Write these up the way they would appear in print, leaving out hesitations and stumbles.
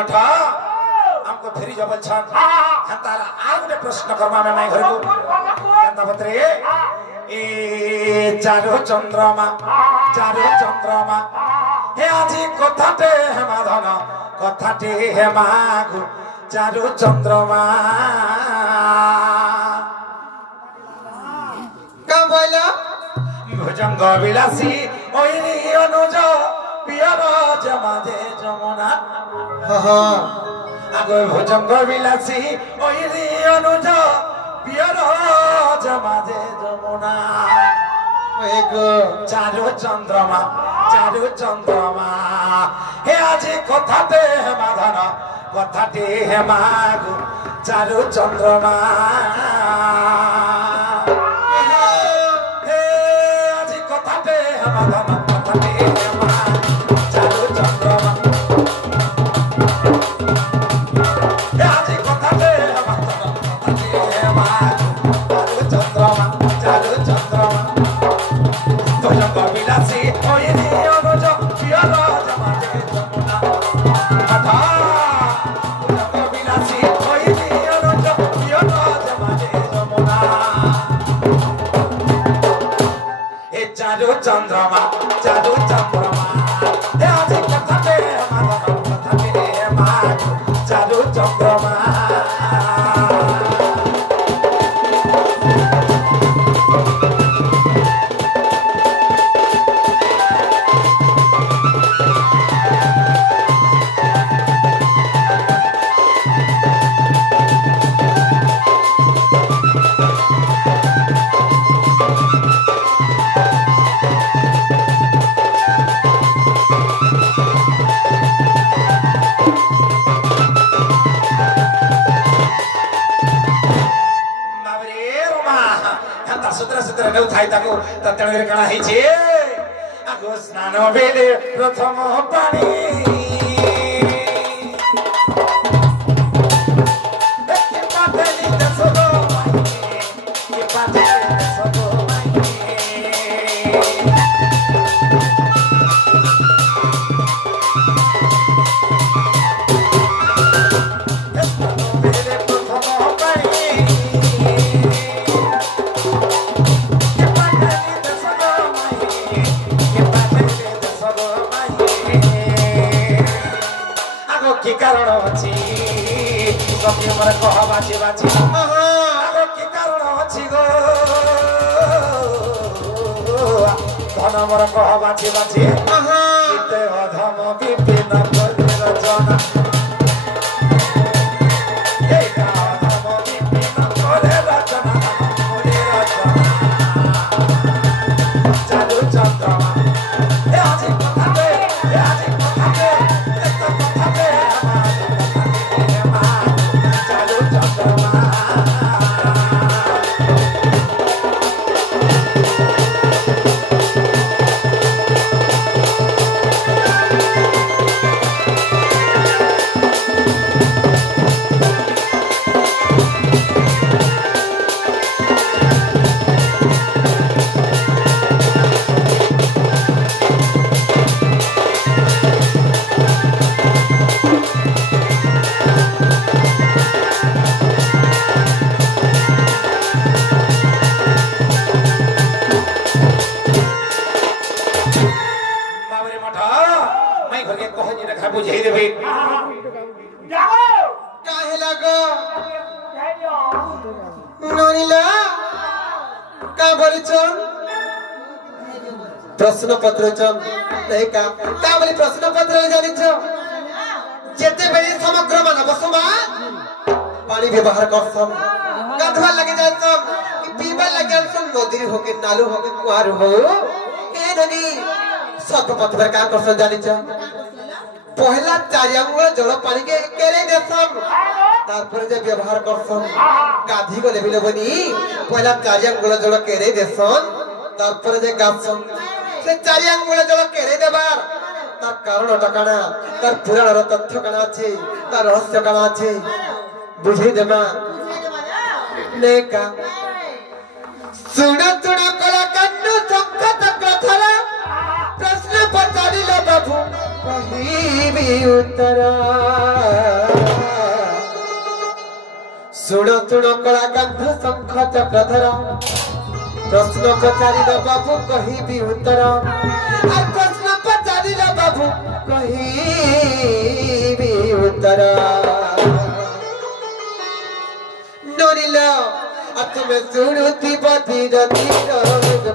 मठ हमको फेरी जबल छन हतारा आ गोटे प्रश्न करमा में नहीं घर को केनता बतरे ए चारो चंद्रमा हे आजी कथाटे हे माधन कथाटे हे मागु चारो चंद्रमा का बोला भुजंग विलासी ओइनी अनुज पियर जमाजे जमुना हाँ आगो भुजंग विलासी ओइनी अनुज पियर जमाजे जमुना चारो चंद्रमा हे आजी कथाटे हे माधन कथाटे हे मागु चारो चंद्रमा हे आजी कथाटे हे माधन कथाटे हे मागु चारो चंद्रमा हे आजी कथाटे हे माधन कथाटे हे मागु चारो चंद्रमा भुजंग विलासी ओइनी अनुज पियर जमाजे जमुना मठा भुजंग विलासी ओइनी अनुज पियर जमाजे जमुना ए चारो चंद्रमा हे आज कथाटे माधव कथाटे मागु चारो चंद्रमा तत्णरे कणा हेछे आगो स्नान बेले प्रथम पानी कारण अछि सखी मोर कह बाची बाची आगो की कारण अछि गो धन मोर कह बाची बाची इते अधम विपिन करि रचना ए अधम विपिन करि रचना चालू चंद्रमा ए आज कथाटे बुझाई देबे काहे लागो ननिला का बरिचन प्रश्न पत्र चन नहीं का बोली प्रश्न पत्र जानि छ जेते बेली समग्र मानव समाज पानी व्यवहार करसन गाधवा लगे जासन कि पीबा लगे जासन नदी हो के नालू हो के कुआर हो ए नदी सब पत्र का करसन जानि छ पहला चारियांगुल जल पानी के केरे देसन तारपर जे व्यवहार करसन गाधी को लेबिले बनी पहला चारियांगुल जल केरे देसन तारपर जे गासन से चारियांगुल जल केरे देबार तार कारण टकाना तार पुराण रो तथ्य कना अछि तार रहस्य कना अछि बुझे देमा नेका सुना सुना कला कन्नु संकट कथरा प्रश्न पचारिले बाबू कहिबी उत्तर सुनो सुनो कलाकांत शंख चक्रधर प्रश्न पचारि बाबू कहिबी उत्तर आ प्रश्न पचारि बाबू कहिबी उत्तर नोरिलो आ तुमे सुनुती बधीर धीर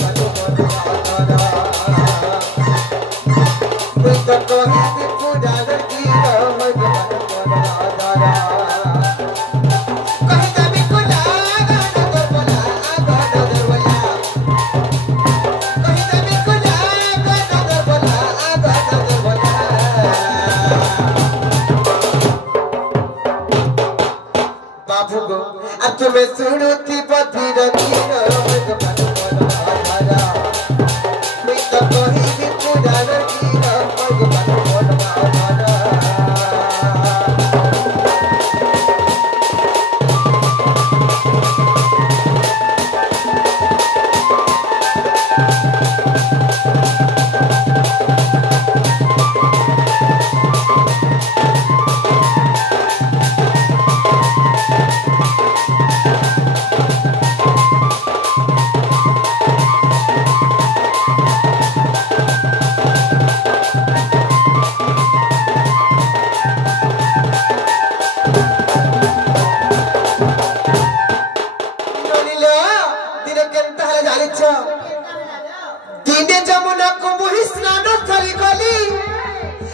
बाबू मुई तो कहिबी पुराण धीर तुम्हें सुनुती बधीर धीर मैं तो कहीं भी पुराण दिने जमुना कुमुहि स्नान स्थली गली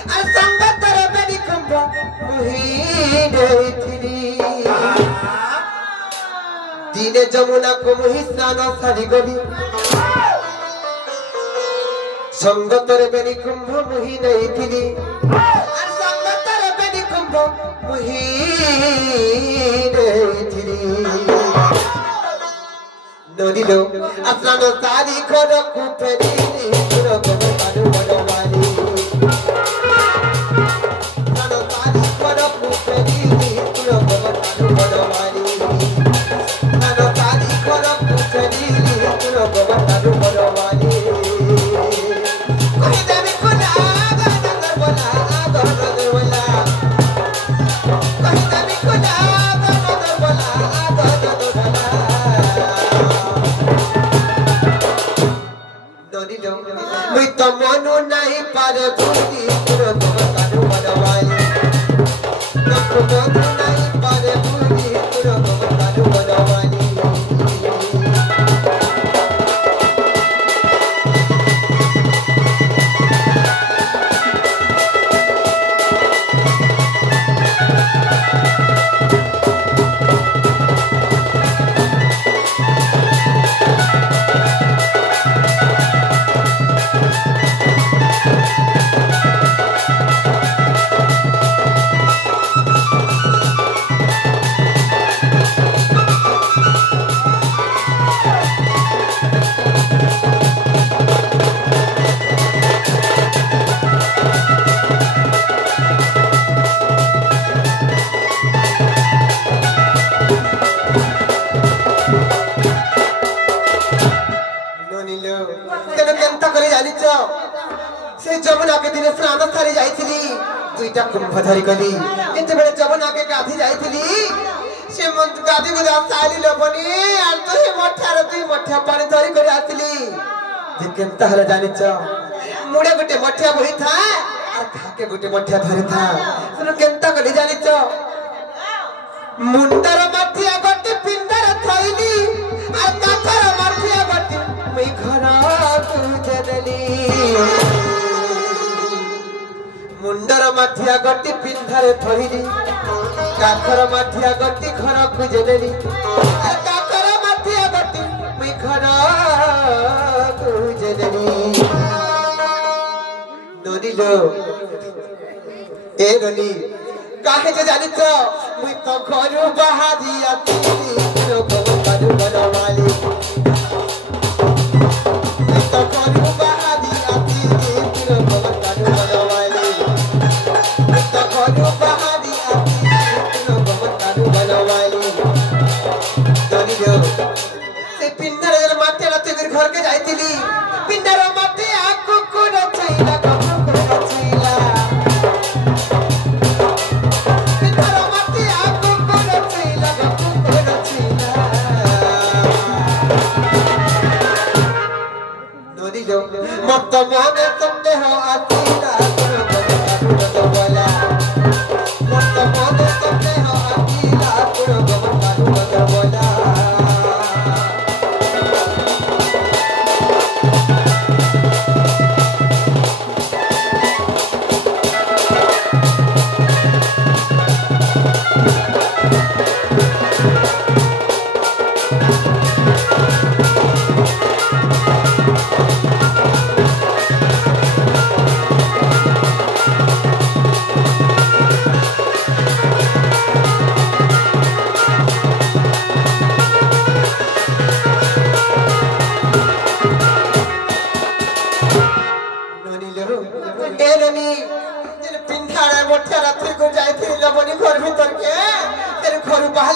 आ संगतर बेनी कुंभ मुहि देथिनी दिने जमुना कुमुहि स्नान स्थली गली संगतर बेनी कुंभ मुहि देथिनी आ संगतर बेनी कुंभ मुहि देथिनी नोरिलो अस्नान सारी खर कुफेरी सुरो गमनु मनवाली अस्नान सारी खर कुफेरी सुरो गमनु मनवाली अस्नान सारी खर कुफेरी सुरो गमनु मनवाली कोई देवी कुला नगर बोला नगर बोला कोई देवी कुला नगर बोला नगर बोला मैं तो मनु नहीं पारे भूली सुरो गमनु मनवाली नको मनु नहीं पारे भूली सुरो गमनु मनवाली जमुना के दिन स्नान स्थली जाइथिली दुईटा कुंभ धरि गली एते बेले जमुना के गाधी जाइथिली से मन गाधी गुदा साली लबनी आर तो हे मठार दुई मठा पानी धरि कर आथिली जे केनता हला जानि छ मुडे गुटे मठा बही था आर खाके गुटे मठा धरि था सुन केनता कली जानि छ मुंडर मठिया गटे पिंडर थइली आर काकर मठिया गटे मैं घरा तुजदली मुंडर माठिया गट्टी पिंधारे थइली काखर माठिया गट्टी घर कुजेलेली आ काखर माठिया गट्टी मुई घर कुजेलेली नोरिलो ए नोनी काहे जे जानि त मुई तो घरु बाहारी आती रो गमनु मनवाली मुई तो घरु बाहारी आती रो गमनु मनवाली घरु बाहारी आती रो गमनु मनवाली नोरिलो से पिंडर माथे राते घर के जाइतिली पिंडर माथे आकु कुड़ छैला गमनु छैला पिंडर माथे आकु कुड़ छैला गमनु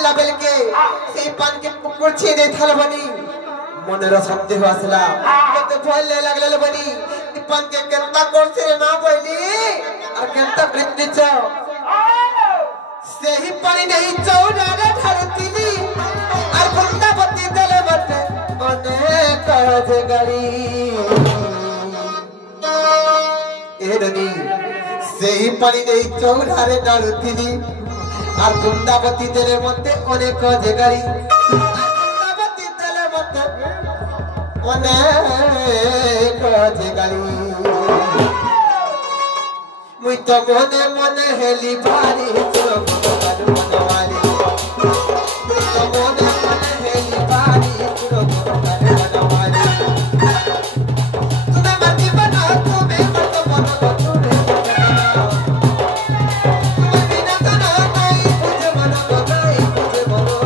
बाहर बेल के से पान के कुकुर छीने थाल बनी मनर शब्द आसला मते भय ले लागले बनी पान के केंता करछे रे ना बइली और केंता कृत्य छ सेही पानी नहीं चौरारे ढारतीली और वृंदावती दले मते अनेक जगरी एरनी सेही पानी नहीं चौरारे ढारतीली और वृंदावती दले मते अनेक जगरी वृंदावती दले मते अनेक जगरी मुई तो मने मने हेली भारी तो मनवाली मुई तो मने मने हेली भारी तो मनवाली तुम्हें मत बना तुम्हें मत बना तुम्हें बिना तना नहीं मुझे मना नहीं मुझे मनो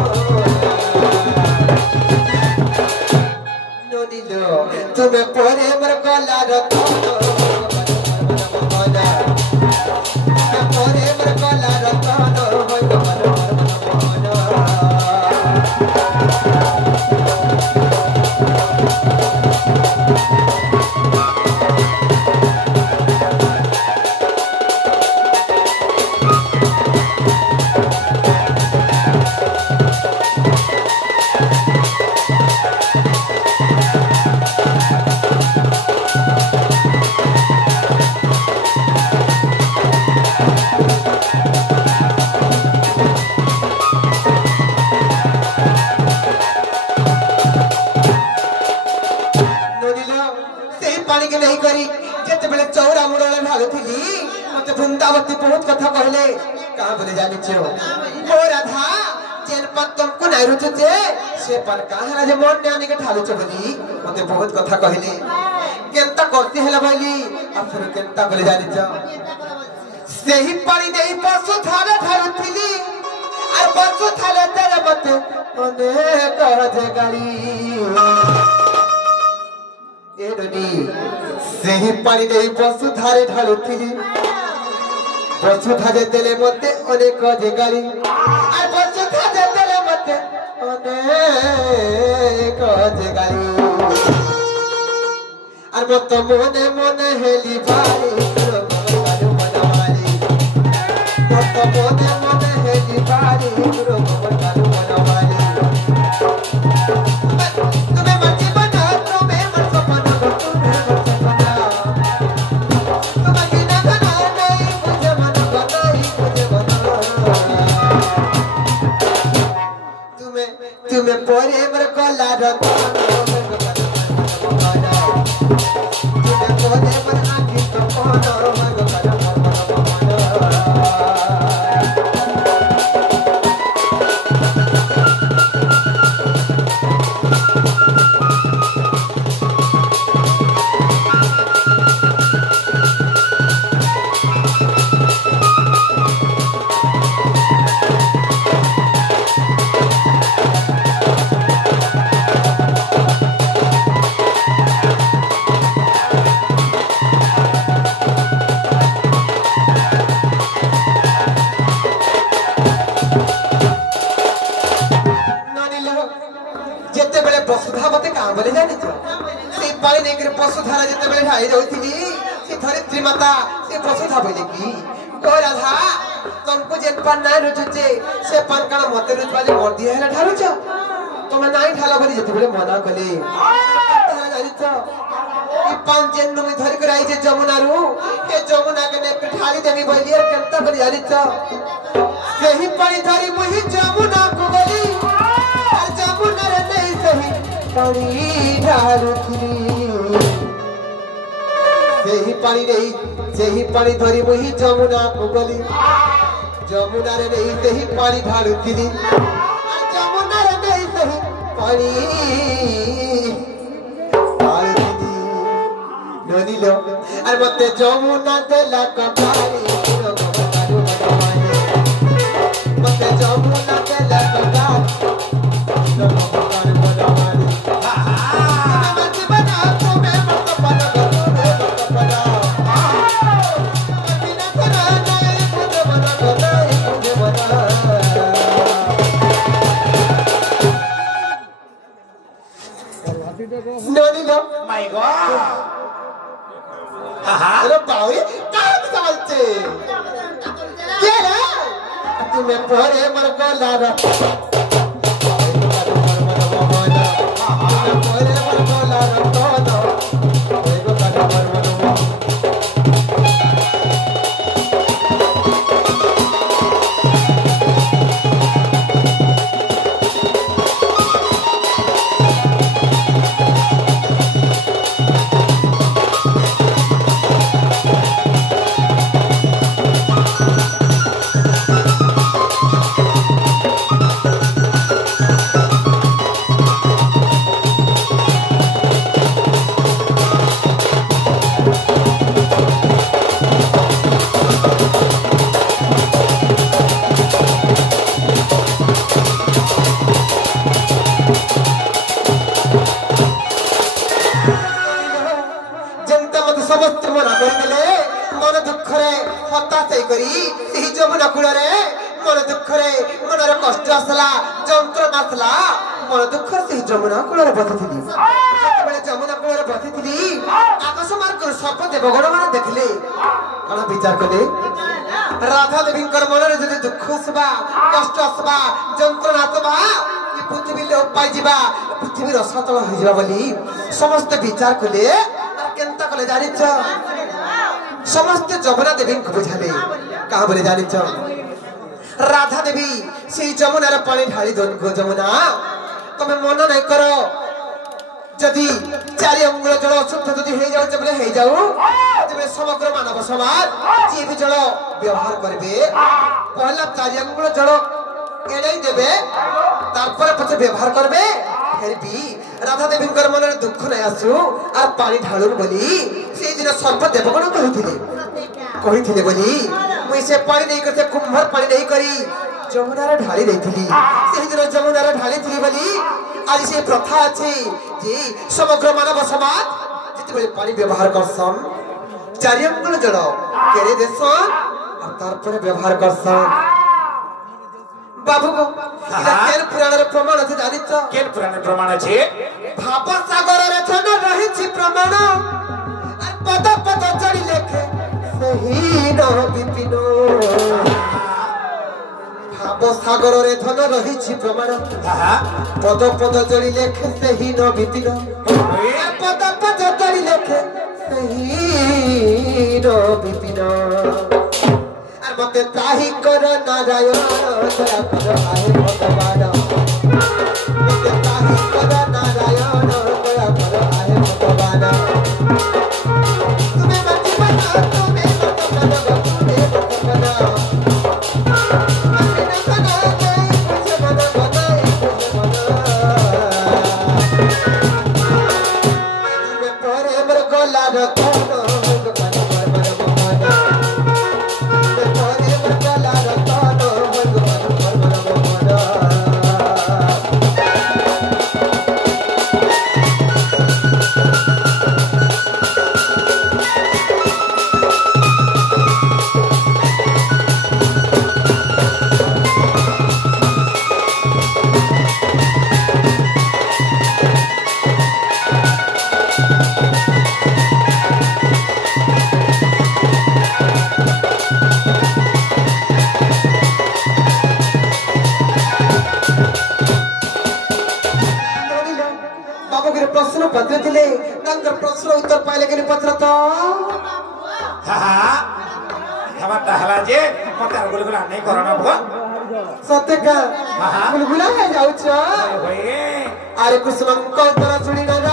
नोनी लो तुम्हें पोरे मर कोला रखो वृंदावती बहुत कथा कहले कहां बोले जानि छो ओ राधा जेन पर तुमको नहीं रुचते से पर कहां जे मन ने आने के ठालो छ बोली मते बहुत कथा कहले केंता करती हैला बोली अब फिर केंता बोले जानि छो सेही पानी नहीं पशु थारे ठालुथिली और पशु थाले तेरे मते अनेक जगारी एडनी सेही पानी नहीं पशु थारे ठालुथिली पशु थाजे देले मते अनेक जगारी आ पशु थाजे देले मते अनेक जगारी और मत मने मने हेली भारी मनवाली मत मने मने हेली भारी मनवाली तुम्हें मर्जी बना तुम्हें मत बना तुम्हें मत बना तुम्हें बिना बना नहीं मुझे मन बनाई मुझे बना तुम्हें पोरे मर कोला रखो तुम्हें पोरे मर आखी तो कोना पशुधारा जिते बेले ढाई जाउथिली से धरित्री माता से पशुधा बोले की ओ राधा तुमको जेन पान नै रुचुचे से पान कण मते रुचबा जे मोर दिया हैला ढालुच तुमे नाही ढाला बोली जिते बेले मना कले जानिछ ई पान जेन नुमी धरि कर आई जे जमुना रु ए जमुना के ने ढाली देबी बोली और केनता बोली जानिछ सेही पानी धरि मुही जमुना को बोली और जमुना रे नहीं सही पानी ढालुथली सेही पानी धरी मुही जमुना को गली जमुना रे नहीं सेही पानी ढालुथिली जमुना रे नहीं सेही पानी ढालुथिली ननी लो अरे मते जमुना देला कपाली मते जमुना देला कपाली ननिलो माय गॉड हां अरे बावरी काय समझते क्या रे तुम्हें परे मर को लारा जमुना कूलर बसिथिली बेले जमुना कूलर बसिथिली आकाश मार्ग सर्प देवगण मान देखले कण विचार कले राधा देवी मन रे जदि दुख आसबा कष्ट आसबा जंत्रणा आसबा कि पृथ्वी लोप पाई जिबा पृथ्वी रसातल हो जिबा बोली समस्त विचार कले केनता कले जानिछ समस्त जमुना देवी को बुझाले का बोले जानिछ राधा देवी से जमुना रे पानी ढाली दोन को जमुना तमे मन नहीं करो जदि चारि अंगुल जल अशुद्ध जदि हे जाउ जबले हे जाउ जबले समग्र मानव समाज जे भी जल व्यवहार करबे पहला चारि अंगुल जल एड़ाई देबे तारपर पछे व्यवहार करबे फिर भी राधा देवी मन रे दुख नहीं आसु आ पानी ढालुन बोली से दिन सर्प देवगण कहिथिले बोली मुई से पानी नहीं करते कुंभर पानी नहीं करी जमुना रे ढाली देथिली सेहि दिन जमुना रे ढाली थिली बोली आज से प्रथा अछि जे समग्र मानव समाज जति बेले पानी व्यवहार करसन चारि अंगुल जल केरे देसन और तार पर व्यवहार करसन बाबू को केन पुराण रे प्रमाण अछि जानिछ केन पुराण रे प्रमाण अछि भाव सागर रे थन रहि छि प्रमाण आ पद पद चढ़ी लेखे सही न बिपिनो भाव सागर रे धन रही प्रमाण पद पद जड़ी लेखे से ही न बिपिन पद पद जड़ी लेखे से ही न बिपिन और मते त्राही कर नारायण दया कर आहे भगवान मते त्राही कर नारायण दया कर आहे भगवान तुम्हें मत बना तुम्हें मत बना प्रश्न उत्तर पाइले के पत्र तो हमारा हला जे मत गुलगुला नहीं करना भो सत्य का गुलगुला है जाउछ होए अरे कुसुम को उत्तर सुनी ना